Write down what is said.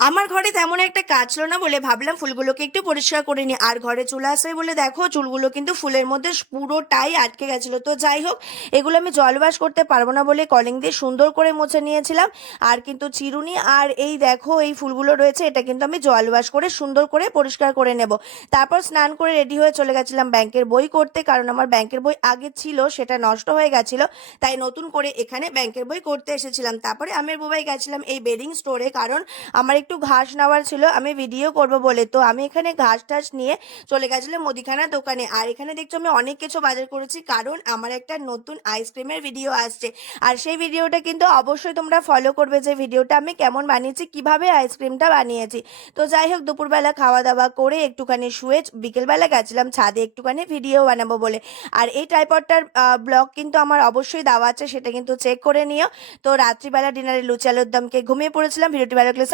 আমার ঘরে তেমন একটা কাজ ছিল না বলে ভাবলাম ফুলগুলোকে একটু পরিষ্কার করে নিই। আর ঘরে চলে আসবে বলে দেখো চুলগুলো কিন্তু ফুলের মধ্যে পুরোটাই আটকে গেছিলো। তো যাই হোক, এগুলো আমি জল ওয়াশ করতে পারবো না বলে কলিং দিয়ে সুন্দর করে মুছে নিয়েছিলাম। আর কিন্তু চিরুনি আর এই দেখো এই ফুলগুলো রয়েছে, এটা কিন্তু আমি জল ওয়াশ করে সুন্দর করে পরিষ্কার করে নেব। তারপর স্নান করে রেডি হয়ে চলে গেছিলাম ব্যাংকের বই করতে, কারণ আমার ব্যাংকের বই আগে ছিল সেটা নষ্ট হয়ে গেছিলো, তাই নতুন করে এখানে ব্যাংকের বই করতে এসেছিলাম। তারপরে আমের বুবাই গেছিলাম এই বেডিং স্টোরে, কারণ আমার একটু ঘাস নেওয়ার ছিল, আমি ভিডিও করব বলে। তো আমি এখানে ঘাস টাস নিয়ে চলে গেছিলাম মুদিখানার দোকানে। আর এখানে দেখছো আমি অনেক কিছু বাজার করেছি, কারণ আমার একটা নতুন আইসক্রিমের ভিডিও আসছে। আর সেই ভিডিওটা কিন্তু অবশ্যই তোমরা ফলো করবে, যে ভিডিওটা আমি কেমন বানিয়েছি, কিভাবে আইসক্রিমটা বানিয়েছি। তো যাই হোক, দুপুরবেলা খাওয়া দাওয়া করে একটুখানি শুয়ে বিকেলবেলা গেছিলাম ছাদে একটুখানি ভিডিও বানাবো বলে। আর এই ট্রাইপডটার ব্লগ কিন্তু আমার অবশ্যই দেওয়া আছে, সেটা কিন্তু চেক করে নিও। তো রাত্রিবেলা ডিনারে লুচি আলুর দমকে ঘুমিয়ে পড়েছিলাম। ভিডিওটি ভালো লাগলে